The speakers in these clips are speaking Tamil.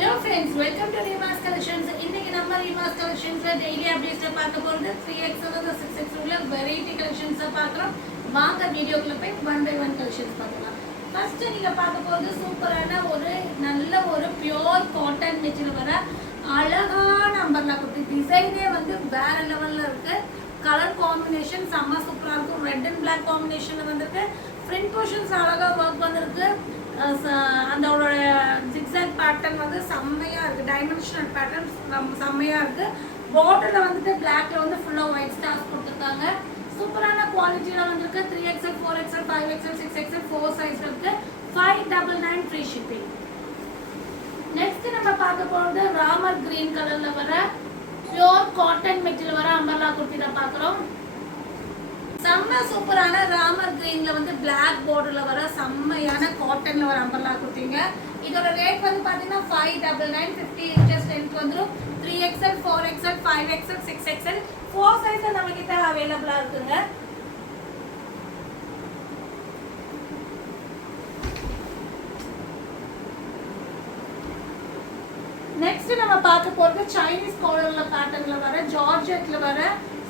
Hello friends, welcome to Reema's Collections. இன்னைக்கு நம்ம Reema's Collectionsல daily updates பார்க்க போறது 3XL and 6XL உள்ள variety collections பார்க்கறோம். வாங்க வீடியோக்குள்ள போய் one by one collections பார்க்கலாம். First நீங்க பார்க்க போறது சூப்பரான ஒரு நல்ல ஒரு pure cotton மெட்டீரியல் வர அழகான அம்பர்லா குர்த்தி. டிசைனே வந்து வேற லெவல்ல இருக்கு. கலர் காம்பினேஷன் செம்ம சூப்பரா இருக்கும். ரெட் அண்ட் black காம்பினேஷன்ல வந்திருக்கு. ஃப்ரண்ட் போர்ஷன்ஸ் அழகா வர்க் வந்திருக்கு. அதோட ஜிக்ஸாக் பேட்டர்ன் வந்து செம்மையா இருக்கு. டைமென்ஷனல் பேட்டர்ன் செம்மையா இருக்கு. பார்டர்ல வந்துட்டு பிளாக்ல வந்து ஃபுல்லா ஒயிட் ஸ்டார்ஸ் கொடுத்துருக்காங்க. சூப்பரான குவாலிட்டியில வந்திருக்கு. 3XL 4XL 5XL 6XL 4 size இருக்கு. 599 ஃப்ரீ ஷிப்பிங். நெக்ஸ்ட் நம்ம பார்க்க போறது ராமர் கிரீன் கலர்ல வர பியூர் காட்டன் மெட்டீரியல் வர அம்பர்லா குர்த்தி தான் பார்க்குறோம். செம்ம சூப்பரான ராமர் கிரீன்ல வந்து பிளாக் பார்டர்ல வர செம்மையான காட்டன்ல வர அம்பர்லா குர்த்திங்க. இதோட ரேட் வந்து பாத்தீங்கன்னா 599 50 inches லென்த் வந்துரும். 3XL 4XL 5XL 6XL 4 size நம்ம கிட்ட அவேலபிளா இருக்குங்க. நெக்ஸ்ட் நம்ம பார்க்க போறது சைனீஸ் காலர்ல பேட்டர்ன்ல வர ஜார்ஜெட்ல வர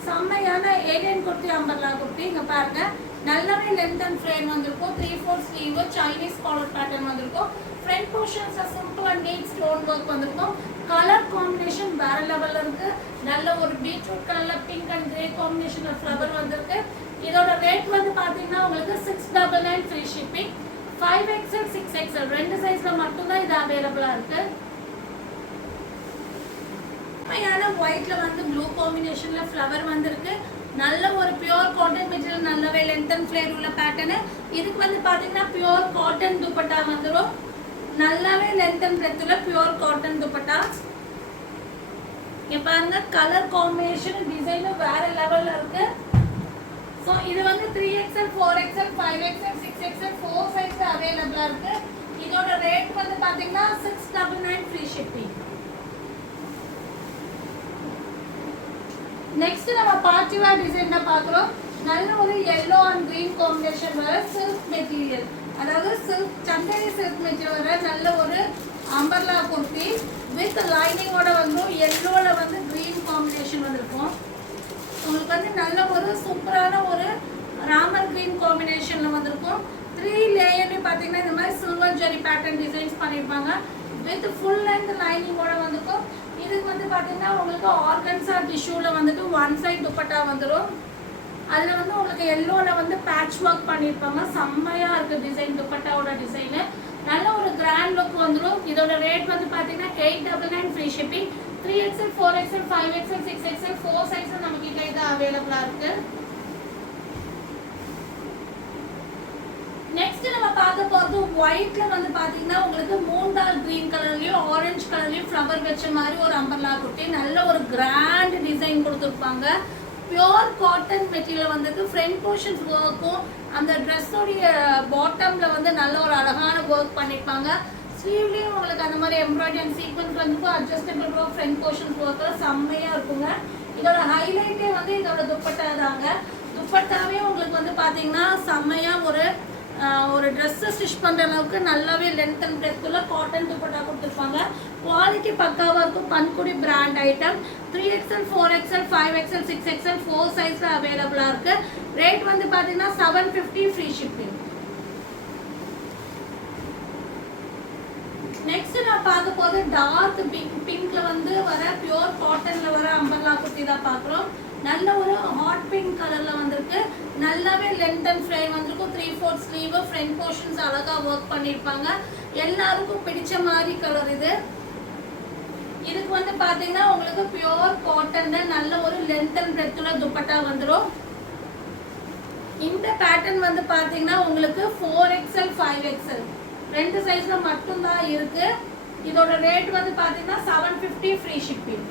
செம்மையான ஏலியன் குர்த்தி அம்பர்லா குர்த்தி. இங்க பாருங்க நல்லாவே லென்த் அண்ட் ஃப்ரேம் வந்திருக்கும். 3/4 ஸ்லீவ் சைனீஸ் காலர் பேட்டர்ன் வந்திருக்கும். ஃப்ரண்ட் போர்ஷன்ஸ்ல simple and neat stone work வந்திருக்கும். கலர் காம்பினேஷன் வேற லெவல்ல இருக்கு. நல்ல ஒரு பீட்ரூட் கலர்ல பிங்க் அண்ட் கிரே காம்பினேஷன்ல ஃப்ளவர் வந்திருக்கு. இதோட ரேட் வந்து பாத்தீங்கன்னா உங்களுக்கு 699 ஃப்ரீ ஷிப்பிங். 5XL 6XL ரெண்டு சைஸ்ல மட்டும் தான் இது அவேலபிளா இருக்கு. ஒயிட்ல வந்து ப்ளூ காம்பினேஷன்ல ஃப்ளவர் வந்திருக்கு. நல்ல ஒரு பியூர் காட்டன் மெட்டீரியல், நல்லாவே லென்த் அண்ட் ஃப்ளேர் உள்ள பேட்டர்ன். இதுக்கு வந்து பாத்தீங்கன்னா பியூர் காட்டன் துப்பட்டா வந்துரும். நல்லாவே லென்த் அண்ட் பிரெத் உள்ள பியூர் காட்டன் துப்பட்டா. இங்க பாருங்க கலர் காம்பினேஷன் டிசைனும் வேற லெவல்ல இருக்கு. சோ இது வந்து 3XL 4XL 5XL 6XL 4 சைஸ்ல அவேலபிளா இருக்கு. இதோட ரேட் வந்து பாத்தீங்கன்னா 699 ஃப்ரீ ஷிப்பிங். நெக்ஸ்ட் நம்ம பார்ட்டி வேர் டிசைன் தான் பார்க்குறோம். நல்ல ஒரு yellow and green காம்பினேஷன் வர சில்க் மெட்டீரியல், அதாவது சில்க் சந்தேரி சில்க் மெட்டீரியல் வர நல்ல ஒரு அம்பர்லா குர்த்தி வித் லைனிங்கோட வந்து yellowல வந்து green காம்பினேஷன் வந்திருக்கும். உங்களுக்கு வந்து நல்ல ஒரு சூப்பரான ஒரு ராமர் கிரீன் காம்பினேஷன்ல வந்திருக்கும். 3 லேயர்ல பார்த்தீங்கன்னா இந்த மாதிரி சில்வர் ஜெரி பேட்டர்ன் டிசைன்ஸ் பண்ணியிருப்பாங்க. வித் ஃபுல் லென்த் லைனிங்கோட வந்திருக்கும். இதுக்கு வந்து பாத்தீங்கன்னா உங்களுக்கு ஆர்கன்ஸா டிஷ்யூல வந்துட்டு ஒன் சைடு துப்பட்டா வந்துடும். அதுல வந்து உங்களுக்கு எல்லோல வந்து பேட்ச் ஒர்க் பண்ணிருப்பாங்க. செம்மையா இருக்கு டிசைன், துப்பட்டாவோட டிசைன் நல்ல ஒரு கிராண்ட் லுக் வந்துடும். இதோட ரேட் வந்து பாத்தீங்கன்னா 899 free shipping. 3XL 4XL 5XL 6XL 4 size நம்ம கிட்ட இது அவேலபிளா இருக்கு. நெக்ஸ்ட் நம்ம பார்க்க போறது ஒயிட்ல வந்து பாத்தீங்கன்னா உங்களுக்கு மூண்டால் கிரீன் கலர்லயும் ஆரஞ்சு கலர்லயும் ஃப்ளவர் வச்ச மாதிரி ஒரு அம்பர்லா குர்த்தி. நல்ல ஒரு கிராண்ட் டிசைன் கொடுத்துருப்பாங்க. பியூர் காட்டன் மெட்டீரியல் வந்துருக்கு. ஃப்ரண்ட் போர்ஷன்ஸ் ஒர்க்கும் அந்த ட்ரெஸ்ஸோடைய பாட்டம்ல வந்து நல்ல ஒரு அழகான ஒர்க் பண்ணிருப்பாங்க. ஸ்லீவ்லயும் உங்களுக்கு அந்த மாதிரி எம்ப்ராய்டரி அண்ட் சீக்வன்ஸ் வந்து அட்ஜஸ்டபிள் ரோ ஃப்ரண்ட் போர்ஷன்ஸ் ஒர்க்ல செம்மையா இருக்குங்க. இதோட ஹைலைட்டே வந்து இதோட துப்பட்டா தாங்க. துப்பட்டாவே உங்களுக்கு வந்து பாத்தீங்கன்னா செம்மையா ஒரு ட்ரெஸ் ஸ்டிச் பண்ற அளவுக்கு நல்லாவே லென்த் அண்ட் பிரெத் உள்ள காட்டன் துப்பட்டா கொடுத்துருப்பாங்க. குவாலிட்டி பக்காவா இருக்கும். பன்குடி brand item. 3XL 4XL 5XL 6XL 4 சைஸ்ல அவேலபிளா இருக்கு. ரேட் வந்து பாத்தீங்கன்னா 750 ஃப்ரீ ஷிப்பிங். நெக்ஸ்ட் நான் பார்க்க போது டார்க் பிங்க்ல வந்து வர பியூர் காட்டன்ல வர அம்பர்லா குர்த்தி தான் பார்க்குறோம். நல்ல ஒரு ஹாட் பிங்க் கலர்ல வந்திருக்கு. நல்லாவே லென்த் அண்ட் ஃப்ரேம் வந்திருக்கும். 3/4 ஸ்லீவ் ஃப்ரண்ட் போர்ஷன்ஸ் அழகா ஒர்க் பண்ணிருப்பாங்க. எல்லாருக்கும் பிடிச்ச மாதிரி கலர் இது. இதுக்கு வந்து பாத்தீங்கன்னா உங்களுக்கு பியூர் காட்டன்ல நல்ல ஒரு லென்த் அண்ட் பிரெத் உள்ள துப்பட்டா வந்துரும். இந்த பேட்டர்ன் வந்து பாத்தீங்கன்னா உங்களுக்கு 4XL 5XL ரெண்டு சைஸ்ல மட்டும் தான் இருக்கு. இதோட ரேட் வந்து பாத்தீங்கன்னா 750 ஃப்ரீ ஷிப்பிங்.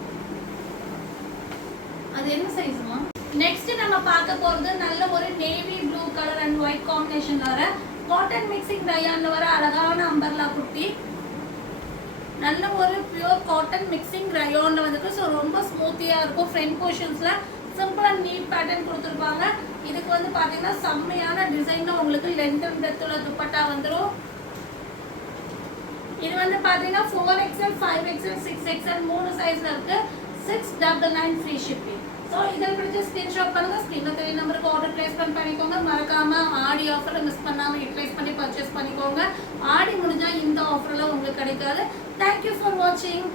அது என்ன சைஸ்மா? நெக்ஸ்ட் நம்ம பார்க்க போறது நல்ல ஒரு navy blue colour and white காம்பினேஷன்ல வர காட்டன் மிக்சிங் ரயான்ல வர அழகான அம்பர்லா குர்த்தி. நல்ல ஒரு பியூர் காட்டன் மிக்சிங் ரயான்ல வந்துருக்கு. ஸோ ரொம்ப ஸ்மூத்தியா இருக்கும். ஃப்ரண்ட் போர்ஷன்ஸ்ல சிம்பிள் அண்ட் நீட் பேட்டர்ன் கொடுத்துருப்பாங்க. இதுக்கு வந்து பாத்தீங்கன்னா செம்மையான டிசைன்ல உங்களுக்கு லென்த் அண்ட் பிரெத் உள்ள துப்பட்டா வந்துடும். இது வந்து பாத்தீங்கன்னா 4XL 5XL 6XL 3 சைஸ்ல இருக்கு 699 ஃப்ரீ ஷிப்பிங். ஸோ இதில் பிடிச்ச ஸ்க்ரீன்ஷாட் பண்ணுங்க, ஸ்க்ரீனில் தெரிய நம்பருக்கு ஆர்டர் பிளேஸ் பண்ணிக்கோங்க. மறக்காம ஆடி ஆஃபரை மிஸ் பண்ணாமல் யூட்டிலைஸ் பண்ணி பர்ச்சேஸ் பண்ணிக்கோங்க. ஆடி முடிஞ்சால் இந்த ஆஃபரில் உங்களுக்கு கிடைக்காது. தேங்க்யூ ஃபார் வாட்சிங்.